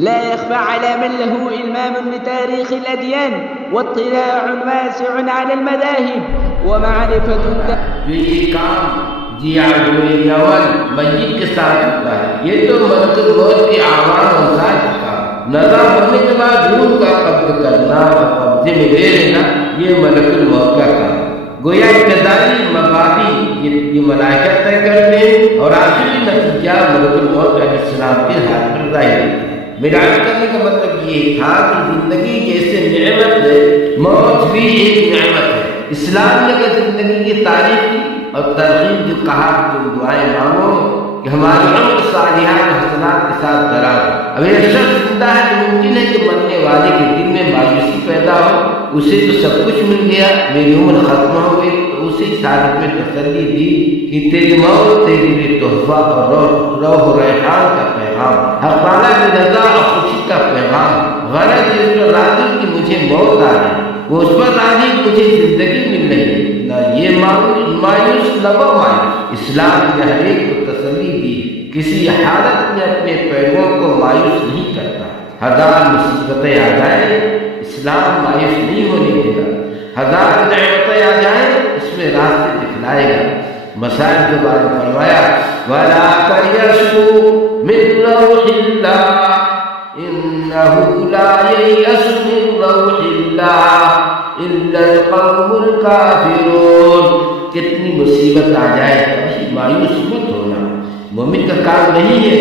لا يخفى على من له إلمام بتاريخ الأديان واطلاع واسع على المذاهب ومعرفة جو یہ کام مسجد کے ساتھ ہوتا ہے، یہ تو ملک الموت کے اعوان اور ساتھ کا نظر ہونے کے بعد روح کا قبض کرنا اور قبضے میں لے لینا، یہ ملک الموت کا کام گویا ابتدائی مبادی یہ ملائکہ طے کرتے ہیں اور آخری نتیجہ ملک الموت علیہ السلام کے ہاتھ پر ظاہر ہے۔ معراج کرنے کا مطلب یہ تھا کہ زندگی جیسے نعمت ہے، موت بھی ایک نعمت ہے۔ اسلام نے کہ زندگی کی تاریخ کی اور ترغیب جو کہا کہ تم دعائیں مانگو کہ ہماری عمر صالحات حسنات کے ساتھ درا ہو۔ اب یہ شخص زندہ ہے تو ممکن ہے کہ مرنے والے کے دل میں مایوسی پیدا ہو، اسے تو سب کچھ مل گیا، میری عمر ختم ہو گئی، تو اسی حالت میں تسلی دی کہ تیری موت تیرے لیے تحفہ اور روح و ریحان کا پیغام، حق تعالیٰ کی رضا اور خوشی کا پیغام، غرض اس پر راضی کہ مجھے موت آ گئی، وہ اس پر راضی مجھے زندگی مل رہی ہے، نہ یہ مایوس نہ وہ مایوس۔ اسلام نے ہر ایک کو تسلی دی، کسی حالت میں اپنے پیغوں کو مایوس نہیں کرتا۔ ہزار مصیبتیں آ جائیں اسلام مایوس نہیں ہونے دے گا، ہزار نعمتیں آ جائیں اس میں راستے دکھلائے گا۔ مسائل کے بارے میں فرمایا وَلَا تَيْأَسُوا مِن رَوْحِ اللَّهِ إِنَّهُ لَا يَيْأَسُ مِن رَوْحِ اللَّهِ إِلَّا الْقَوْمُ الْكَافِرُونَ۔ کتنی مصیبت آ جائے کبھی مایوس مت ہونا، مومن کا کام نہیں ہے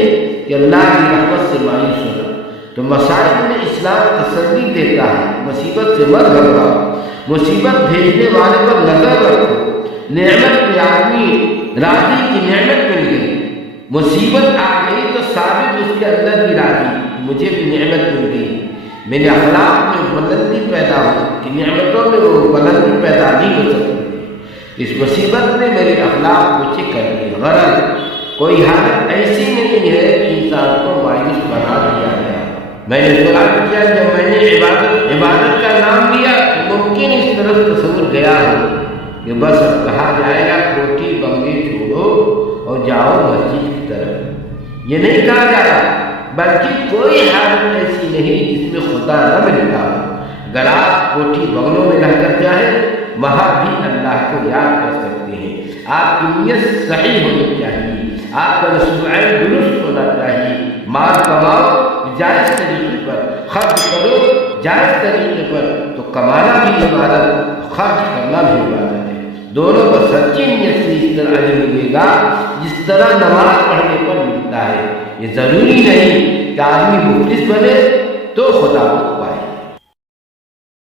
کہ اللہ کی رحمت سے مایوس ہونا۔ تو مسائل میں اسلام تسلی دیتا ہے، مصیبت سے مت گھبراؤ، مصیبت بھیجنے والے پر نظر رکھو۔ نعمت پہ آدمی راضی کی نعمت مل گئی، مصیبت آ گئی تو ثابت اس کے اندر بھی راضی، مجھے بھی نعمت مل گئی، میرے اخلاق میں بلندی پیدا ہو کہ نعمتوں میں وہ بلندی پیدا نہیں ہو سکتی، اس مصیبت نے میرے اخلاق کو چیک کر دیا۔ غرض کوئی حالت ایسی نہیں ہے کہ انسان کو مایوس بنا دیا گیا۔ میں نے سوال کیا جب میں نے عبادت کا نام لیا ممکن اس طرف تصور گیا ہو کہ بس اب کہا جائے گا کوٹھی بنگلے چھوڑو اور جاؤ مسجد کی طرف، یہ نہیں کہا جا رہا، بلکہ کوئی حالت ایسی نہیں جس میں خدا نہ ملتا ہو۔ اگر آپ کوٹھی بنگلوں میں رہ کر چاہیں وہاں بھی اللہ کو یاد کر سکتے ہیں۔ آپ کی نیت صحیح ہونی چاہیے، آپ کا رسول درست ہونا چاہیے۔ مال کماؤ جائز طریقے پر، خرچ کرو جائز طریقے پر، تو کمانا بھی عبادت، خرچ کرنا بھی عبادت ہے۔ دونوں کو سچی نیت سے اس طرح اجر ملے گا جس طرح نماز پڑھنے پر ملتا ہے۔ یہ ضروری نہیں کہ آدمی مفلس بنے تو خدا